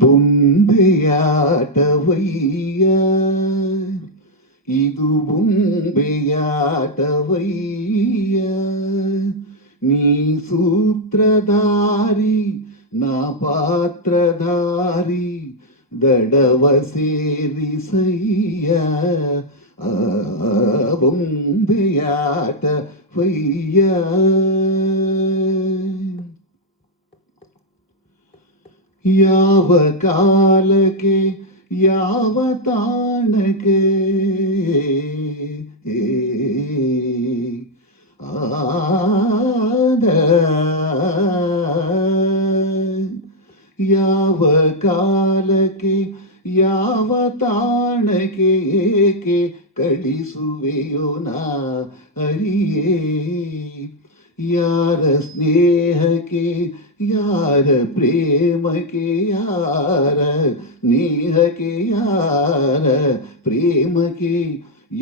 ಬೊಂಬೆಯಾಟವಯ್ಯ ಇದು ಬೊಂಬೆಯಾಟವಯ್ಯ ನೀ ಸೂತ್ರಧಾರಿ ನಾ ಪಾತ್ರಧಾರಿ ದಡವ ಸೇರಿಸಯ್ಯ ಆ ಬೊಂಬೆಯಾಟವಯ್ಯ. ಯಾವ ಕಾಲಕ್ಕೆ ಯಾವ ತಾಣಕ್ಕೆ ಆದ ಯಾವ ಕಾಲಕ್ಕೆ ಯಾವ ತಾಣಕ್ಕೆ ಏಕೆ ಕಳಿಸುವೆಯೋ ನಾ ಅರಿಯೇ. ಯಾರ ಸ್ನೇಹಕ್ಕೆ ಯಾರ ಪ್ರೇಮಕ್ಕೆ ಯಾರ ಸ್ನೇಹಕ್ಕೆ ಯಾರ ಪ್ರೇಮಕ್ಕೆ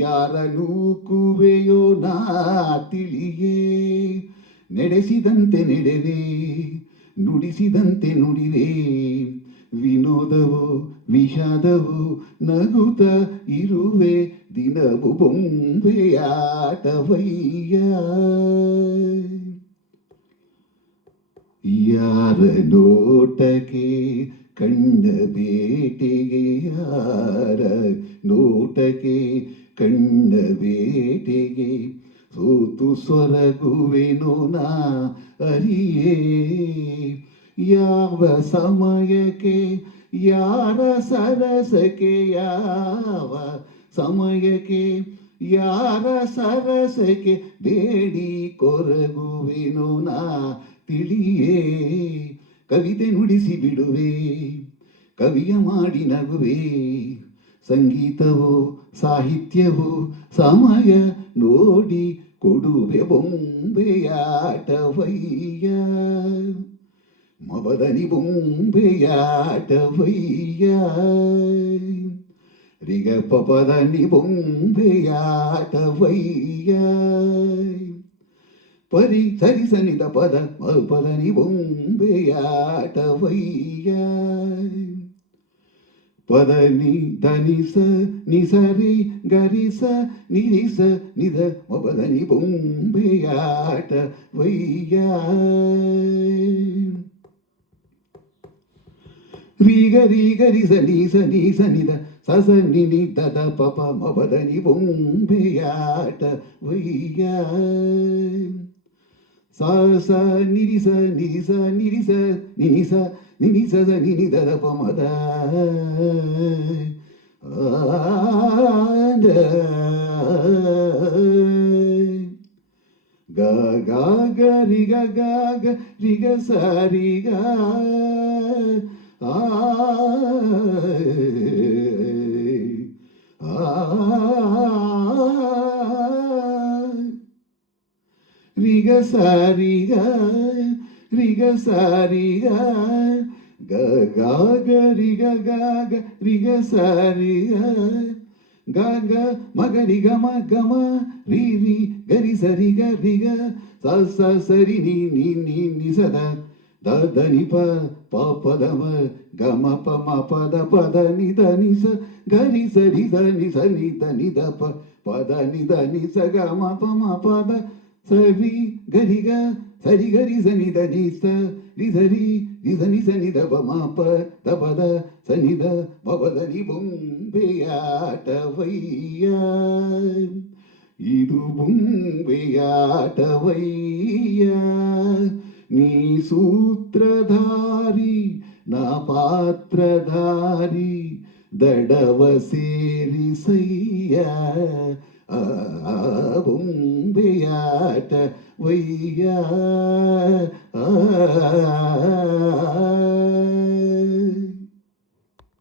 ಯಾರ ನೂಕುವೆಯೋ ನಾ ತಿಳಿಯೇ. ನಡೆಸಿದಂತೆ ನಡೆವೆ ನುಡಿಸಿದಂತೆ ನುಡಿವೆ ವಿನೋದವೋ ವಿಷಾದವೋ ನಗುತ್ತ ಇರುವೆ ದಿನವು ಬೊಂಬೆಯಾಟವಯ್ಯ. ಯಾರ ನೋಟಕ್ಕೆ ಕಂಡ ಬೇಟೆಗೆ ಯಾರ ನೋಟಕ್ಕೆ ಕಂಡ ಬೇಟೆಗೆ ಸೋತು ಸ್ವರಗುವೆನೋ ನಾ ಅರಿಯೇ. ಯಾವ ಸಮಯಕ್ಕೆ ಯಾರ ಸರಸಕ್ಕೆ ಯಾವ ಸಮಯಕ್ಕೆ ಯಾರ ಸರಸಕ್ಕೆ ಬೇಡಿ ಕೊರಗುವೆನೋ ನಾ ತಿಳಿಯೇ. ಕವಿತೆ ನುಡಿಸಿ ಬಿಡುವೆ ಕವಿಯ ಮಾಡಿ ನಗುವೆ ಸಂಗೀತವೋ ಸಾಹಿತ್ಯವೋ ಸಮಯ ನೋಡಿ ಕೊಡುವೆ ಬೊಂಬೆಯಾಟವಯ್ಯ. ಮಬದನಿ ಬೊಂಬೆಯಾಟವಯ್ಯ ರಿಗ ಪಪದನಿ ಬೊಂಬೆಯಾಟವಯ್ಯ. ಪರಿ ಸರಿ ಸನಿದ ಪದ ಪದನಿ ಬೊಂಬೆಯಾಟವಯ್ಯ. ಪದನಿ ಧನಿಸ ನಿಸರಿ ಗರಿಸ ನಿರಿಸ ನಿದ ಮಬದನಿ ಬೊಂಬೆಯಾಟವಯ್ಯ. ರೀಗ ರೀಗ ರಿಸ ನೀಸ ನೀಸ ನಿದ ಸಸ ನಿನಿ ದದ ಪಪ ಮಬದನಿ ಬೊಂಬೆಯಾಟವಯ್ಯ. ಸ ಸ ನಿರಿಸ ನಿರಿಸ ನಿರಿಸ ನಿನಿಸ ನಿನಿಸದ ನಿನಿದದ ಪಮದ ಗ ಗ ಗ ರಿಗ ಗ ಗ ರಿಗ ಸ ರಿಗ ಆ ರಿಗ ಸಾರಿಗ ರಿಗ ಸಾರಿಗ ಗ ಗ ಗ ರಿಗ ಗ ಗ ರಿಗ ಸಾರಿಗ ಗ ಗ ಮಗ ರಿಗ ಮ ಗಮ ರಿ ರಿ ಗರಿ ಸರಿ ಗ ರಿಗ ಸ ಸ ಸರಿ ನಿ ನಿ ನಿ ನಿ ಸದ ದ ದ ನಿ ಪ ಪ ಪದ ಮ ಗ ಮ ಪ ಮ ಪದ ಪದ ನಿ ದ ನಿ ಸ ಗರಿ ಸರಿ ದ ನಿ ಸ ನಿ ದ ನಿ ದ ಪ ಪದ ನಿ ದ ನಿ ಸ ಗ ಮ ಪ ಮ ಪದ ಸರಿ ಗರಿಗ ಸರಿ ಗರಿ ಸನಿ ದ ನಿ ಸ ರಿ ಸರಿ ರಿ ಸನಿ ಸನಿ ದ ಪ ಮ ಪ ದ ಪದ ಸನಿ ದ ಪದ ನಿ ಬೊಂಬೆಯಾಟವಯ್ಯ. ಇದು ಬೊಂಬೆಯಾಟವಯ್ಯ ನೀ ಸೂತ್ರಧಾರಿ ನಾ ಪಾತ್ರಧಾರಿ ದಡವ ಸೇರಿಸಯ್ಯ ಆ ಬೊಂಬೆಯಾಟವಯ್ಯ.